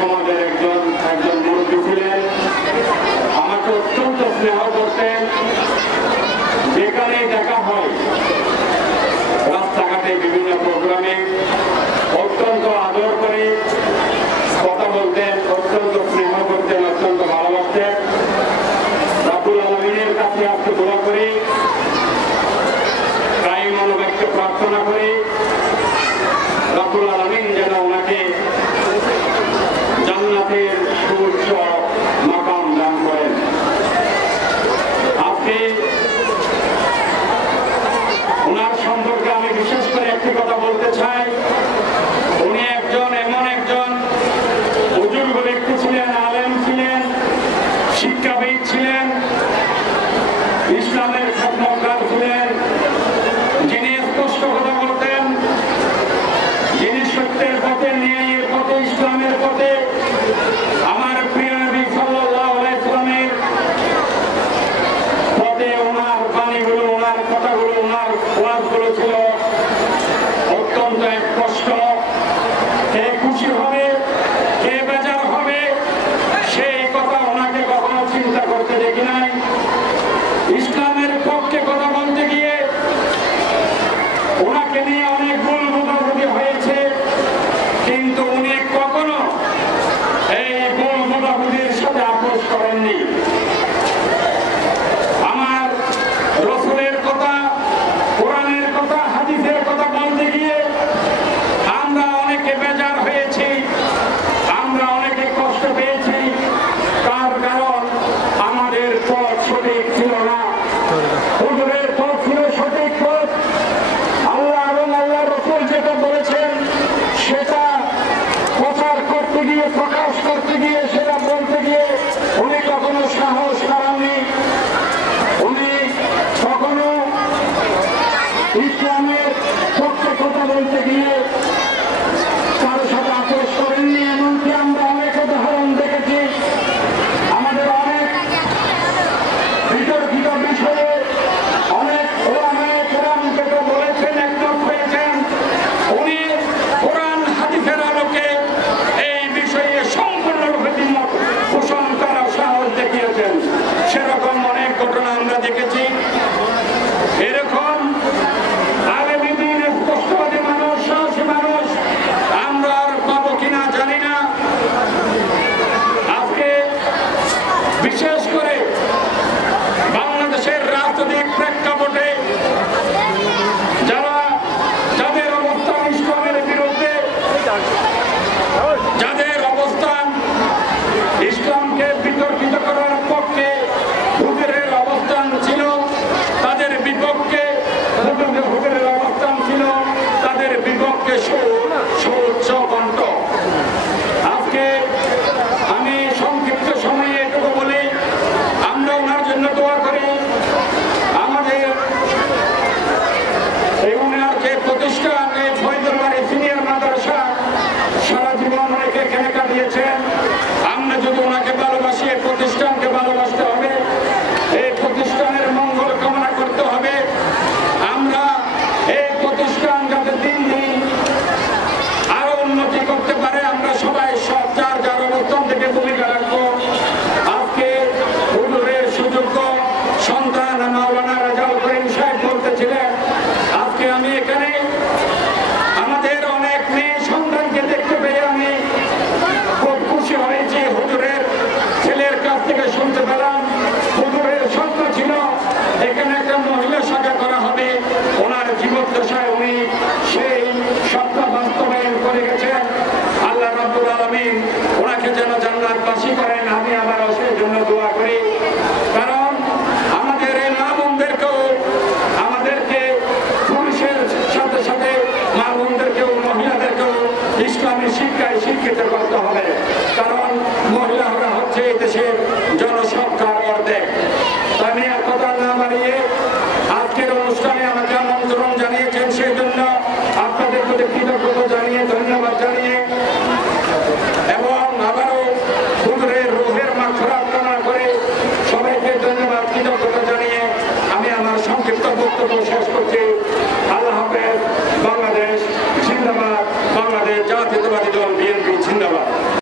সমাজের একজন মুরব্বী ছিলেন। আমাকে অত্যন্ত স্নেহ করতেন। যেখানেই দেখা হয় রাস্তাঘাটে বিভিন্ন প্রোগ্রামে অত্যন্ত আদর করে কথা বলতেন, অত্যন্ত স্নেহ করতেন, অত্যন্ত ভালোবাসতেন। রাব্বুল আলামিনের কাছে আজকে দোয়া করি, তাই মনোব্যক্ত প্রার্থনা করি রাব্বুল আলামিন যেন ওনাকে জান্নাতের সুউচ্চ মাকাম দান করেন। আজকে ওনার সম্পর্কে আমি বিশেষ করে একটি কথা বলতে চাই। উনি এমন একজন বুজুর্গ ব্যক্তি ছিলেন, আলেম ছিলেন, শিক্ষাবিদ ছিলেন, ইসলামের খদমতগার ছিলেন, যিনি স্পষ্ট কথা বলতেন, যিনি সত্যের পথে, ন্যায়ের পথে, ইসলামের পথে আমার প্রিয় নবী সাল্লাল্লাহু আলাইহি সাল্লামের পথে ওনার বাণীগুলো, ওনার কথাগুলো, ওনার ওয়াজগুলো ছিল অত্যন্ত স্পষ্ট। কে খুশি হবে, কে বেজার হবে, সেই কথা ওনাকে কখনো চিন্তা করতে দেখি নাই। ইসলামের পক্ষে কথা বলতে গিয়ে ওনাকে নিয়ে অনেক ভুল বোঝাবুঝি হয়েছে, কিন্তু উনি কখনো এই ভুল বোঝাবুঝির সাথে আপোষ করেননি। আমার রাসূলের কথা, কোরআনের কথা, হাদিসের কথা বলতে গিয়ে আমরা অনেকে বেজার হয়েছি, আমরা অনেকে কষ্ট পেয়েছি। তার কারণ আমাদের পথ সঠিক ছিল না, হুজুরের পথ ছিল সঠিক পথ। আল্লাহ এবং আল্লাহ রাসূল যেটা বলেছেন সেটা প্রচার করতে গিয়ে, প্রকাশ করতে গিয়ে, সেটা বলতে গিয়ে উনি কখনো সাহস করেননি। উনি কখনো ইসলামের পক্ষে কথা বলতে গিয়ে কারোর সাথে আপোষ করেননি। এমনকি আমরা অনেক উদাহরণ দেখেছি। আমাদের অনেক বিতর্কিত বিষয়ে অনেক ওলামায়ে কেরাম যেটা বলেছেন, একমত হয়েছেন। উনি কোরআন হাদিসের আলোকে এই বিষয়ে সম্পূর্ণরূপে দ্বিমত পোষণ করার সাহস দেখিয়েছেন। সেরকম অনেক ঘটনা আমরা দেখেছি। এরকম আলেমী দ্বীন, স্পষ্টবাদী মানুষ, সাহসী মানুষ আমরা আর পাবো কিনা জানি না। আজকে বিশেষ করে বাংলাদেশের রাজনৈতিক প্রেক্ষাপটে যাদের অবস্থান ইসলামের বিরুদ্ধে, যাদের অবস্থান ইসলামকে বিতর্কিত করার পক্ষে, হুজুরের অবস্থান ছিল তাদের বিপক্ষে, হুজুরের অবস্থান ছিল তাদের বিপক্ষে সুউচ্চ কণ্ঠ। আজকে আমি সংক্ষিপ্ত সময়ে এটুকু বলি, আমরা ওনার জন্য দোয়া করি। আমাদের এই ওনার যে প্রতিষ্ঠান, এই ফয়জুল বাড়ি সিনিয়র মাদ্রাসা, সারা জীবন অনেকে এখানে কাটিয়েছেন। আমরা যদি ওনাকে ভালোবাসি, এই প্রতিষ্ঠানকে ভালোবাসতে হবে, এই প্রতিষ্ঠানের মঙ্গল কামনা করতে হবে। আমরা এই প্রতিষ্ঠান যাতে দিন দিন আরো উন্নতি করতে পারে, আমরা সবাই সব যার যার অবস্থান থেকে ভূমিকা রাখবো। আজকে হুজুরের সুযোগ্য সন্তান মাওলানা রাজাউল করিম সাহেব বলতেছিলেন, আজকে আমি এখানে আমাদের অনেক মেয়ে সন্তানকে দেখতে পেয়ে আমি খুব খুশি হয়েছি। হুজুরের ছেলের কাছ থেকে শুনতে পেলাম হুজুরের স্বপ্ন ছিল এখানে একটা মহিলা শাখা করা হবে। ওনার জীবদ্দশায় উনি সেই স্বপ্ন বাস্তবায়ন করে গেছেন। আল্লাহ রাব্বুল আলামিন ওনাকে যেন জান্নাতবাসী করেন, আমি আমার সেই জন্য দোয়া করি।